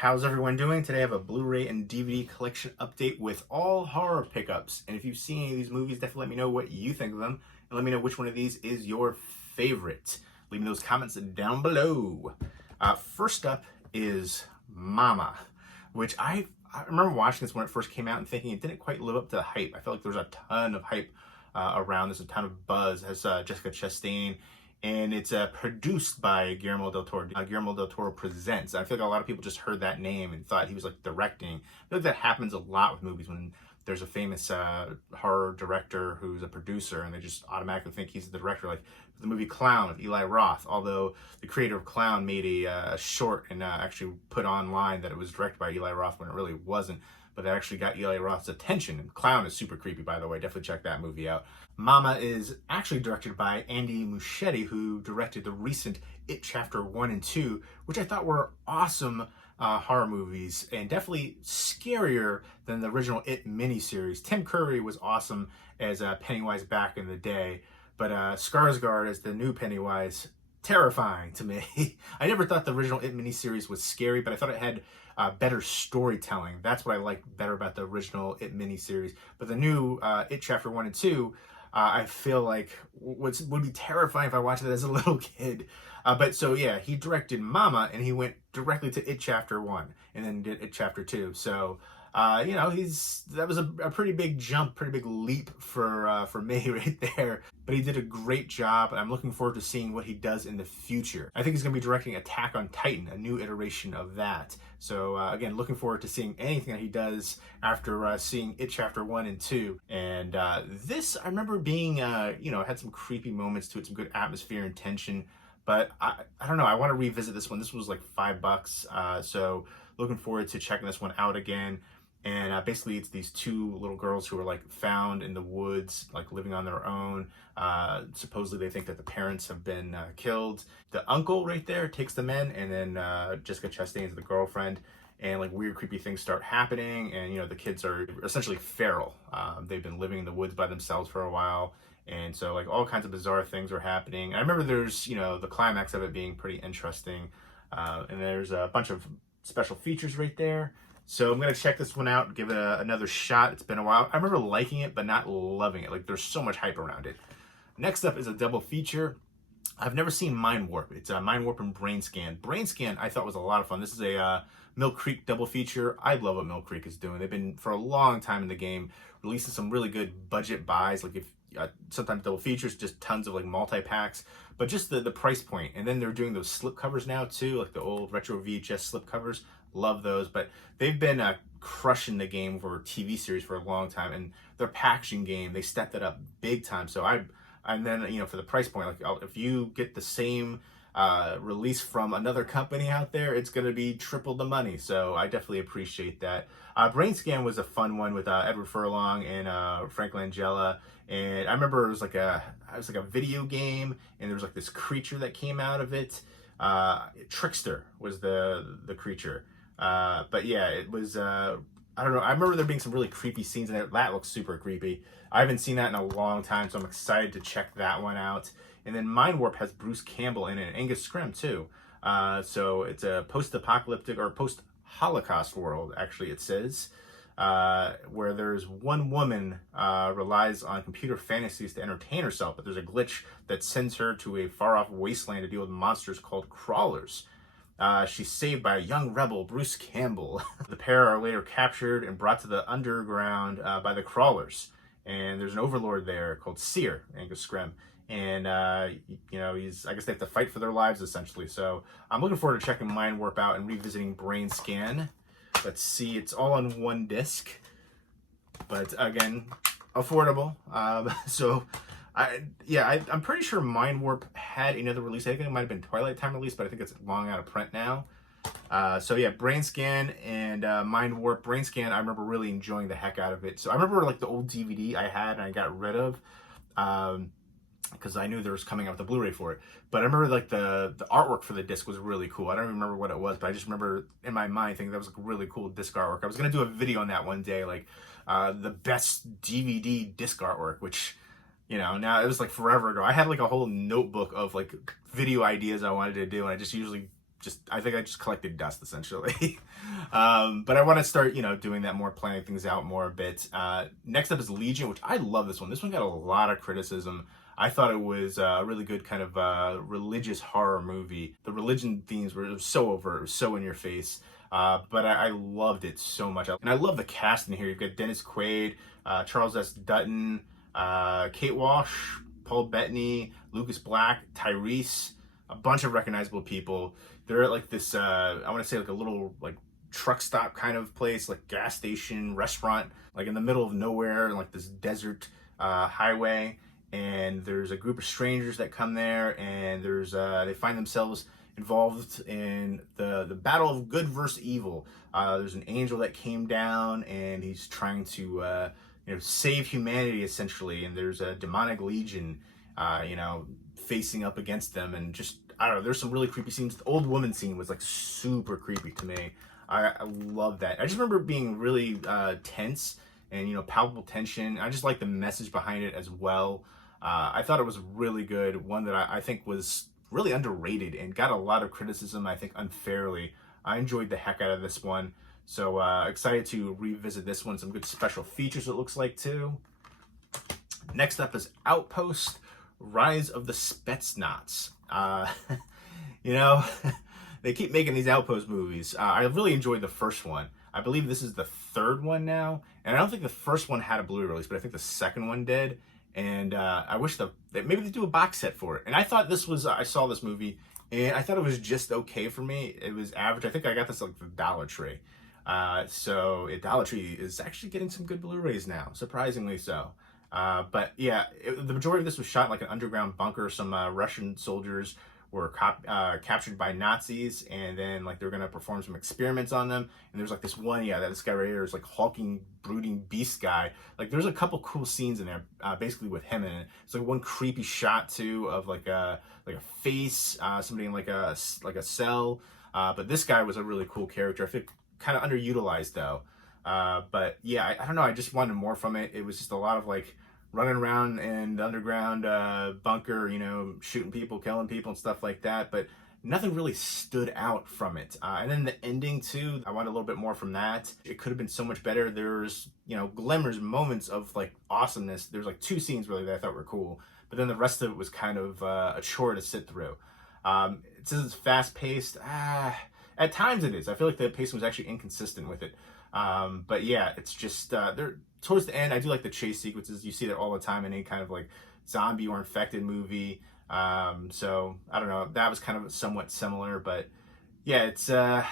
How's everyone doing? Today I have a Blu-ray and DVD collection update with all horror pickups. And if you've seen any of these movies, definitely let me know what you think of them. And let me know which one of these is your favorite. Leave me those comments down below. First up is Mama, which I remember watching this when it first came out and thinking it didn't quite live up to the hype. I felt like there was a ton of hype around this, a ton of buzz. It has Jessica Chastain. And it's produced by Guillermo del Toro. Guillermo del Toro Presents. I feel like a lot of people just heard that name and thought he was like directing. I feel like that happens a lot with movies when there's a famous horror director who's a producer and they just automatically think he's the director. Like the movie Clown with Eli Roth, although the creator of Clown made a short and actually put online that it was directed by Eli Roth when it really wasn't. But it actually got Eli Roth's attention. And Clown is super creepy, by the way. Definitely check that movie out. Mama is actually directed by Andy Muschietti, who directed the recent It Chapter 1 and 2, which I thought were awesome horror movies and definitely scarier than the original It miniseries. Tim Curry was awesome as Pennywise back in the day, but Skarsgård as the new Pennywise, terrifying to me. I never thought the original It miniseries was scary, but I thought it had better storytelling. That's what I liked better about the original It miniseries. But the new It Chapter 1 and 2, I feel like would be terrifying if I watched it as a little kid. But so yeah, he directed Mama and he went directly to It Chapter 1 and then did It Chapter 2. So you know, that was a pretty big jump, pretty big leap for me right there. But he did a great job, and I'm looking forward to seeing what he does in the future. I think he's going to be directing Attack on Titan, a new iteration of that. So again, looking forward to seeing anything that he does after seeing It Chapter 1 and 2. And this, I remember being, you know, had some creepy moments to it, some good atmosphere and tension. But I don't know, I want to revisit this one. This was like $5, so looking forward to checking this one out again. And basically it's these two little girls who are like found in the woods, like living on their own. Supposedly they think that the parents have been killed. The uncle right there takes them in, and then Jessica Chastain is the girlfriend, and like weird creepy things start happening, and you know the kids are essentially feral. They've been living in the woods by themselves for a while, and so like all kinds of bizarre things are happening. I remember there's, you know, the climax of it being pretty interesting, and there's a bunch of special features right there. So I'm going to check this one out, give it another shot. It's been a while. I remember liking it, but not loving it. Like, there's so much hype around it. Next up is a double feature. I've never seen Mind Warp. It's Mind Warp and Brain Scan. Brain Scan I thought was a lot of fun. This is a Mill Creek double feature. I love what Mill Creek is doing. They've been, for a long time in the game, releasing some really good budget buys. Like, if sometimes double features, just tons of like multi-packs. But just the price point. And then they're doing those slip covers now, too, like the old retro VHS slip covers. Love those, but they've been crushing the game for TV series for a long time, and their packaging game, they stepped it up big time. So and then, you know, for the price point, like if you get the same release from another company out there, it's going to be triple the money. So I definitely appreciate that. Brain Scan was a fun one with Edward Furlong and Frank Langella, and I remember it was like a video game, and there was like this creature that came out of it. Trickster was the creature. But yeah, it was, I don't know. I remember there being some really creepy scenes in there. That looks super creepy. I haven't seen that in a long time, so I'm excited to check that one out. And then Mind Warp has Bruce Campbell in it, and Angus Scrimm too. So it's a post-apocalyptic or post-Holocaust world, actually, it says, where there's one woman relies on computer fantasies to entertain herself, but there's a glitch that sends her to a far-off wasteland to deal with monsters called crawlers. She's saved by a young rebel, Bruce Campbell. The pair are later captured and brought to the underground by the crawlers. And there's an overlord there called Seer, Angus Scrimm. And, you know, I guess they have to fight for their lives, essentially. So I'm looking forward to checking Mind Warp out and revisiting Brain Scan. Let's see, it's all on one disc. But, again, affordable. So I'm pretty sure Mind Warp had another release. I think it might have been Twilight Time release, but I think it's long out of print now. So yeah, Brain Scan and Mind Warp. Brain Scan, I remember really enjoying the heck out of it. So I remember like the old DVD I had and I got rid of because I knew there was coming out with a Blu-ray for it. But I remember like the artwork for the disc was really cool. I don't even remember what it was, but I just remember in my mind thinking that was like really cool disc artwork. I was gonna do a video on that one day, like the best DVD disc artwork, which, you know, now it was like forever ago. I had like a whole notebook of like video ideas I wanted to do, and I just usually I think I just collected dust essentially. But I want to start, doing that more, planning things out more a bit. Next up is Legion, which I love this one. This one got a lot of criticism. I thought it was a really good kind of religious horror movie. The religion themes were so overt, so in your face. But I loved it so much. And I love the cast in here. You've got Dennis Quaid, Charles S. Dutton, Kate Walsh, Paul Bettany, Lucas Black, Tyrese, a bunch of recognizable people. They're at like this, I want to say like a little like truck stop kind of place, like gas station, restaurant, like in the middle of nowhere, like this desert highway. And there's a group of strangers that come there, and they find themselves involved in the battle of good versus evil. There's an angel that came down, and he's trying to save humanity essentially. And there's a demonic legion, facing up against them, and just I don't know. There's some really creepy scenes. The old woman scene was like super creepy to me. I love that. I just remember it being really tense and palpable tension. I just like the message behind it as well. I thought it was really good. One that I think was really underrated and got a lot of criticism, I think unfairly. I enjoyed the heck out of this one. So excited to revisit this one. Some good special features it looks like too. Next up is Outpost, Rise of the Spetsnaz. They keep making these Outpost movies. I really enjoyed the first one. I believe this is the third one now. And I don't think the first one had a Blu-ray release, but I think the second one did. And I wish maybe they do a box set for it. And I thought I saw this movie, and I thought it was just okay for me. It was average. I think I got this like the Dollar Tree. So Dollar Tree is actually getting some good Blu-rays now, surprisingly so. But yeah, the majority of this was shot in like an underground bunker. Some Russian soldiers were captured by Nazis, and then like they're gonna perform some experiments on them. And there's like this one, this guy right here is like hulking, brooding beast guy. Like there's a couple cool scenes in there, basically with him in it. It's like one creepy shot too of like a face, somebody in like a cell. But this guy was a really cool character. I think kind of underutilized though. But yeah, I don't know. I just wanted more from it. It was just a lot of like running around in the underground bunker, shooting people, killing people and stuff like that. But nothing really stood out from it. And then the ending too, I wanted a little bit more from that. It could have been so much better. There's, glimmers, moments of like awesomeness. There's like two scenes really that I thought were cool. But then the rest of it was kind of a chore to sit through. It says it's fast paced. At times it is. I feel like the pacing was actually inconsistent with it. But yeah, it's just they're towards the end. I do like the chase sequences. You see that all the time in any kind of like zombie or infected movie. So I don't know. That was kind of somewhat similar, but yeah, it's the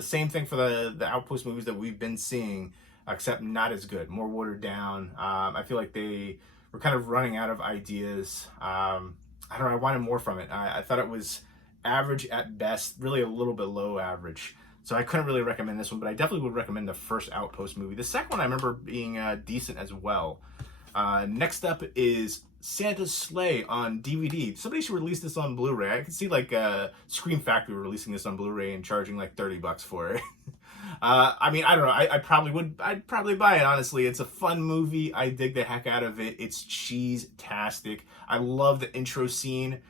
same thing for the Outpost movies that we've been seeing, except not as good, more watered down. I feel like they were kind of running out of ideas. I don't know. I wanted more from it. I thought it was average at best, really a little bit low average. So I couldn't really recommend this one, but I definitely would recommend the first Outpost movie. The second one I remember being decent as well. Next up is Santa's Sleigh on DVD. Somebody should release this on Blu-ray. I could see like Scream Factory releasing this on Blu-ray and charging like $30 for it. I mean, I don't know. I'd probably buy it, honestly. It's a fun movie. I dig the heck out of it. It's cheese-tastic. I love the intro scene.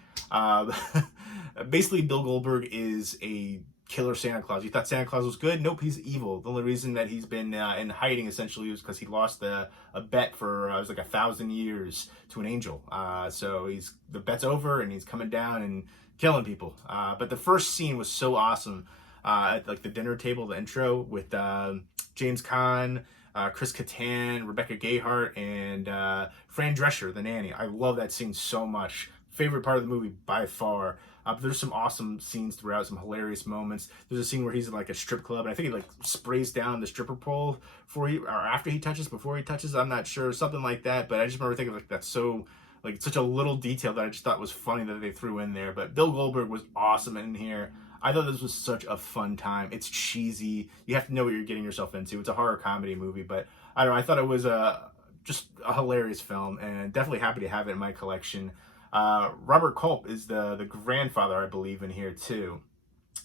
Basically, Bill Goldberg is a killer Santa Claus. You thought Santa Claus was good? Nope, he's evil. The only reason that he's been in hiding essentially was because he lost a bet for it was like 1,000 years to an angel. So the bet's over and he's coming down and killing people. But the first scene was so awesome. At like the dinner table, the intro with James Caan, Chris Kattan, Rebecca Gayheart, and Fran Drescher, the nanny. I love that scene so much. Favorite part of the movie by far. But there's some awesome scenes throughout, some hilarious moments. There's a scene where he's in like a strip club, and I think he like sprays down the stripper pole before he touches. I'm not sure, something like that. But I just remember thinking like that's so like such a little detail that I just thought was funny that they threw in there. But Bill Goldberg was awesome in here. I thought this was such a fun time. It's cheesy. You have to know what you're getting yourself into. It's a horror comedy movie, but I don't know. I thought it was just a hilarious film, and definitely happy to have it in my collection. Robert Culp is the grandfather, I believe, in here too.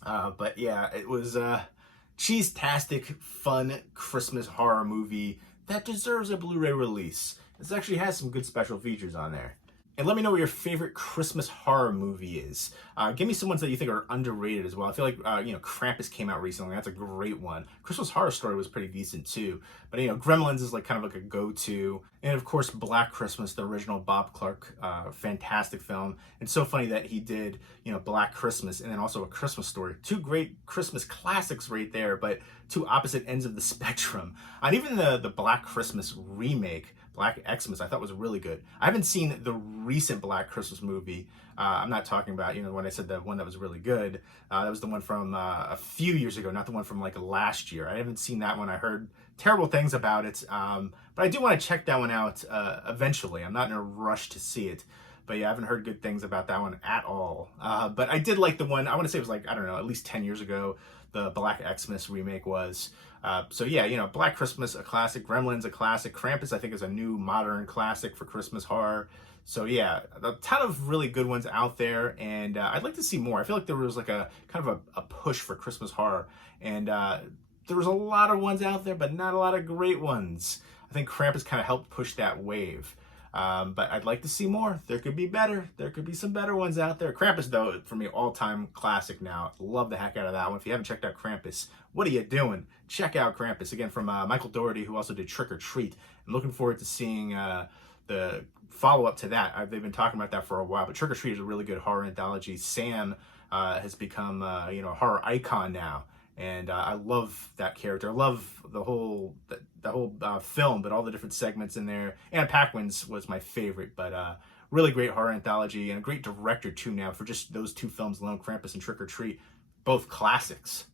But yeah, it was a cheese-tastic, fun Christmas horror movie that deserves a Blu-ray release. This actually has some good special features on there. And let me know what your favorite Christmas horror movie is. Give me some ones that you think are underrated as well. I feel like, Krampus came out recently. That's a great one. Christmas Horror Story was pretty decent too. But, Gremlins is like kind of like a go-to. And of course, Black Christmas, the original Bob Clark, fantastic film. It's so funny that he did, Black Christmas and then also A Christmas Story. Two great Christmas classics right there, but two opposite ends of the spectrum. And even the Black Christmas remake, Black Xmas, I thought was really good. I haven't seen the recent Black Christmas movie. I'm not talking about, when I said the one that was really good. That was the one from a few years ago, not the one from like last year. I haven't seen that one. I heard terrible things about it. But I do want to check that one out eventually. I'm not in a rush to see it. But yeah, I haven't heard good things about that one at all. But I did like the one, I want to say it was like, I don't know, at least 10 years ago, the Black Xmas remake was. So yeah, Black Christmas, a classic. Gremlins, a classic. Krampus, I think, is a new modern classic for Christmas horror. So yeah, a ton of really good ones out there, and I'd like to see more. I feel like there was like a kind of a push for Christmas horror, and there was a lot of ones out there, but not a lot of great ones. I think Krampus kind of helped push that wave. But I'd like to see more. There could be better. There could be some better ones out there. Krampus, though, for me, all-time classic now. Love the heck out of that one. If you haven't checked out Krampus, what are you doing? Check out Krampus. Again, from Michael Dougherty, who also did Trick or Treat. I'm looking forward to seeing the follow-up to that. They've been talking about that for a while, but Trick or Treat is a really good horror anthology. Sam has become, a horror icon now. And I love that character. I love the whole film, but all the different segments in there. And Paquin's was my favorite, but really great horror anthology and a great director too now for just those two films alone, Krampus and Trick or Treat, both classics.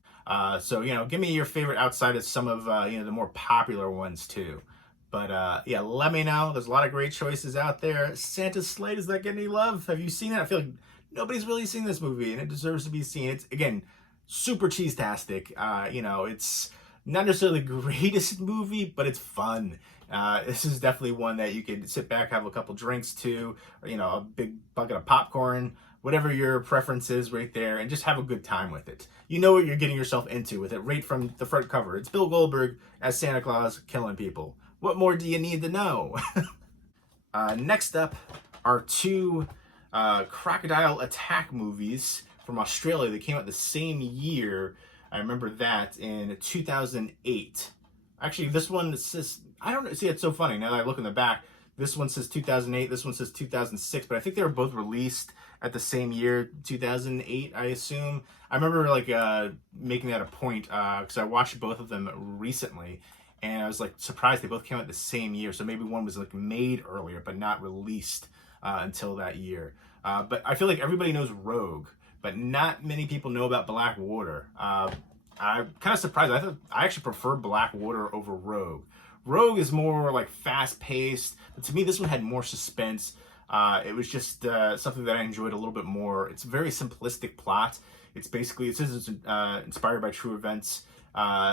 So give me your favorite outside of some of the more popular ones too. But yeah, let me know. There's a lot of great choices out there. Santa's Slate, does that get any love? Have you seen it? I feel like nobody's really seen this movie, and it deserves to be seen. It's, again, super cheese-tastic. It's not necessarily the greatest movie, but it's fun. This is definitely one that you could sit back, have a couple drinks to, or, a big bucket of popcorn, whatever your preference is right there, and just have a good time with it. You know what you're getting yourself into with it right from the front cover. It's Bill Goldberg as Santa Claus killing people. What more do you need to know? Next up are two Crocodile Attack movies from Australia. They came out the same year. I remember that in 2008. Actually, this one says, I don't know. See, it's so funny. Now that I look in the back, this one says 2008, this one says 2006, but I think they were both released at the same year, 2008, I assume. I remember making that a point because I watched both of them recently, and I was surprised they both came out the same year. So maybe one was made earlier, but not released until that year. But I feel like everybody knows Rogue, but not many people know about Blackwater. I'm kind of surprised. I actually prefer Blackwater over Rogue. Rogue is more fast-paced, but to me this one had more suspense. It was just something that I enjoyed a little bit more. It's a very simplistic plot. It says it's inspired by true events.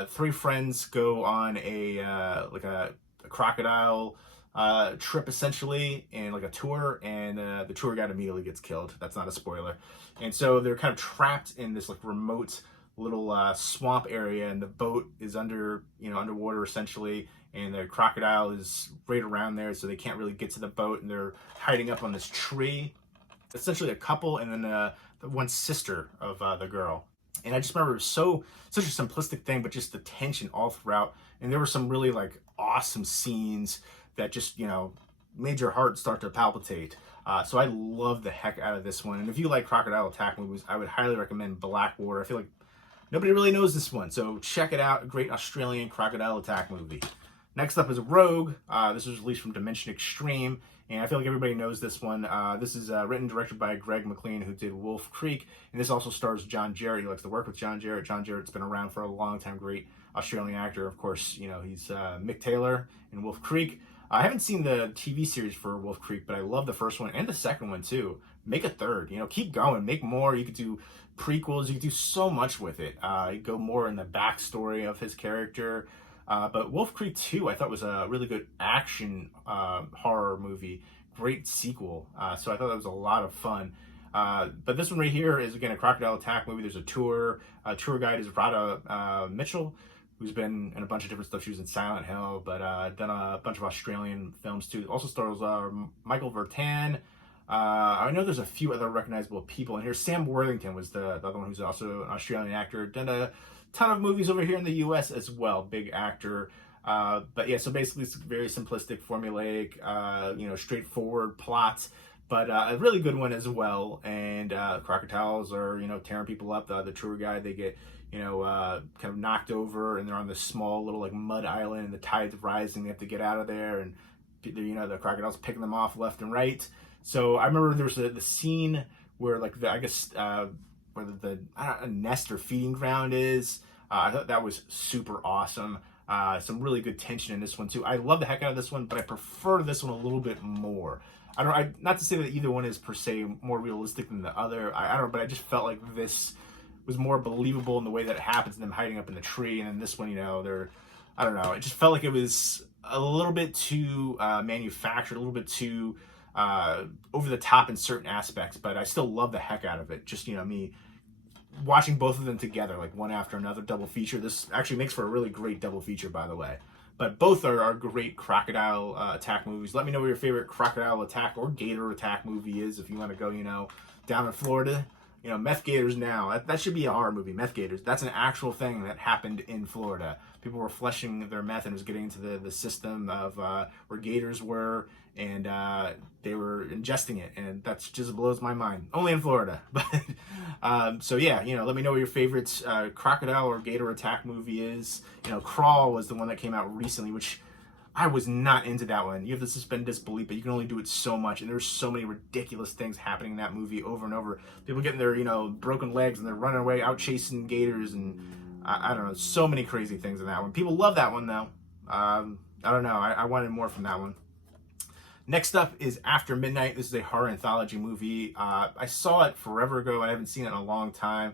Three friends go on a crocodile trip essentially, and a tour, and the tour guide immediately gets killed. That's not a spoiler. And so they're kind of trapped in this remote little swamp area, and the boat is underwater essentially, and the crocodile is right around there, so they can't really get to the boat, and they're hiding up on this tree. Essentially a couple, and then the one sister of the girl. And I just remember it was such a simplistic thing, but just the tension all throughout. And there were some really awesome scenes that just, made your heart start to palpitate. So I love the heck out of this one. And if you like Crocodile Attack movies, I would highly recommend Blackwater. I feel like nobody really knows this one, so check it out. A great Australian Crocodile Attack movie. Next up is Rogue. This was released from Dimension Extreme, and I feel like everybody knows this one. This is written and directed by Greg McLean, who did Wolf Creek, and this also stars John Jarratt. He likes to work with John Jarratt. John Jarratt's been around for a long time, great Australian actor. Of course, he's Mick Taylor in Wolf Creek. I haven't seen the TV series for Wolf Creek, but I love the first one and the second one too. Make a third, keep going, make more. You could do prequels, you could do so much with it. You go more in the backstory of his character. But Wolf Creek 2, I thought was a really good action horror movie. Great sequel. So I thought that was a lot of fun. But this one right here is, again, a Crocodile Attack movie. There's a tour. Tour guide is Radha Mitchell, who's been in a bunch of different stuff. She was in Silent Hill, but done a bunch of Australian films too. Also stars Michael Vertan, I know there's a few other recognizable people in here. Sam Worthington was the other one, who's also an Australian actor. Done a ton of movies over here in the U.S. as well. Big actor. But yeah, so basically it's very simplistic, formulaic, straightforward plot, but a really good one as well. And crocodiles are, tearing people up. The tour guide, they get, kind of knocked over, and they're on this small little like mud island, and the tide's rising. They have to get out of there, and the crocodiles picking them off left and right. So I remember there was the scene where like where a nest or feeding ground is. I thought that was super awesome. Some really good tension in this one too. I love the heck out of this one, but I prefer this one a little bit more. Not to say that either one is per se more realistic than the other. I don't know, but I just felt like this was more believable in the way that it happens, and them hiding up in the tree. And then this one, I don't know. It just felt like it was a little bit too manufactured, a little bit too over the top in certain aspects. But I still love the heck out of it. Just, me watching both of them together, like one after another, double feature. This actually makes for a really great double feature, by the way. But both are great crocodile attack movies. Let me know what your favorite crocodile attack or gator attack movie is if you want to go, down in Florida. Meth gators now. That should be a horror movie, meth gators. That's an actual thing that happened in Florida. People were flushing their meth and it was getting into the system of where gators were, and they were ingesting it. And that just blows my mind. Only in Florida. But so yeah, let me know what your favorite crocodile or gator attack movie is. Crawl was the one that came out recently, which I was not into that one. You have to suspend disbelief, but you can only do it so much. And there's so many ridiculous things happening in that movie over and over. People getting their, broken legs and they're running away out chasing gators. And I don't know, so many crazy things in that one. People love that one though. I don't know. I wanted more from that one. Next up is After Midnight. This is a horror anthology movie. I saw it forever ago. I haven't seen it in a long time.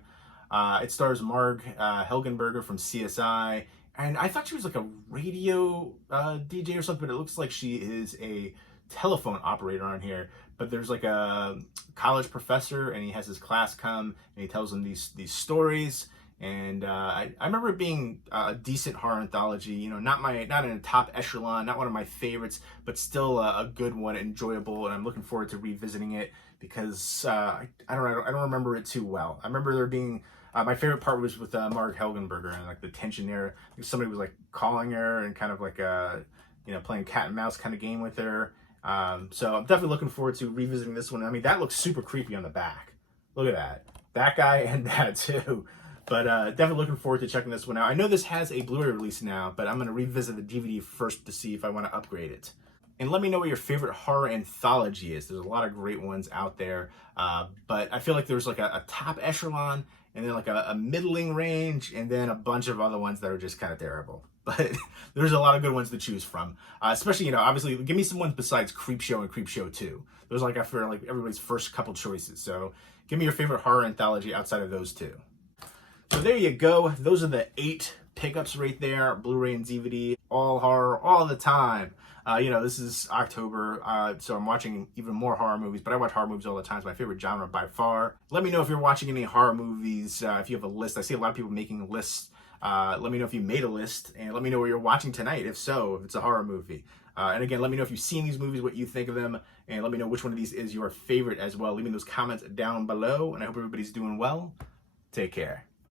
It stars Marg Helgenberger from CSI. And I thought she was like a radio DJ or something, but it looks like she is a telephone operator on here. But there's like a college professor, and he has his class come, and he tells them these stories. And I remember it being a decent horror anthology. Not in a top echelon, not one of my favorites, but still a good one, enjoyable. And I'm looking forward to revisiting it because I don't remember it too well. I remember there being. My favorite part was with Marg Helgenberger and like the tension there. Somebody was like calling her and kind of like playing cat and mouse kind of game with her. So I'm definitely looking forward to revisiting this one. I mean, that looks super creepy on the back. Look at that guy and that too. But definitely looking forward to checking this one out. I know this has a Blu-ray release now, but I'm going to revisit the DVD first to see if I want to upgrade it. And let me know what your favorite horror anthology is. There's a lot of great ones out there, but I feel like there's like a top echelon, and then like a middling range, and then a bunch of other ones that are just kind of terrible. But there's a lot of good ones to choose from. Especially, obviously, give me some ones besides Creepshow and Creepshow 2. Those are like after like everybody's first couple choices. So give me your favorite horror anthology outside of those two. So there you go. Those are the 8 pickups right there. Blu-ray and DVD, all horror, all the time. This is October, so I'm watching even more horror movies, but I watch horror movies all the time. It's my favorite genre by far. Let me know if you're watching any horror movies, if you have a list. I see a lot of people making lists. Let me know if you made a list, and let me know what you're watching tonight, if so, if it's a horror movie. And again, let me know if you've seen these movies, what you think of them, and let me know which one of these is your favorite as well. Leave me those comments down below, and I hope everybody's doing well. Take care.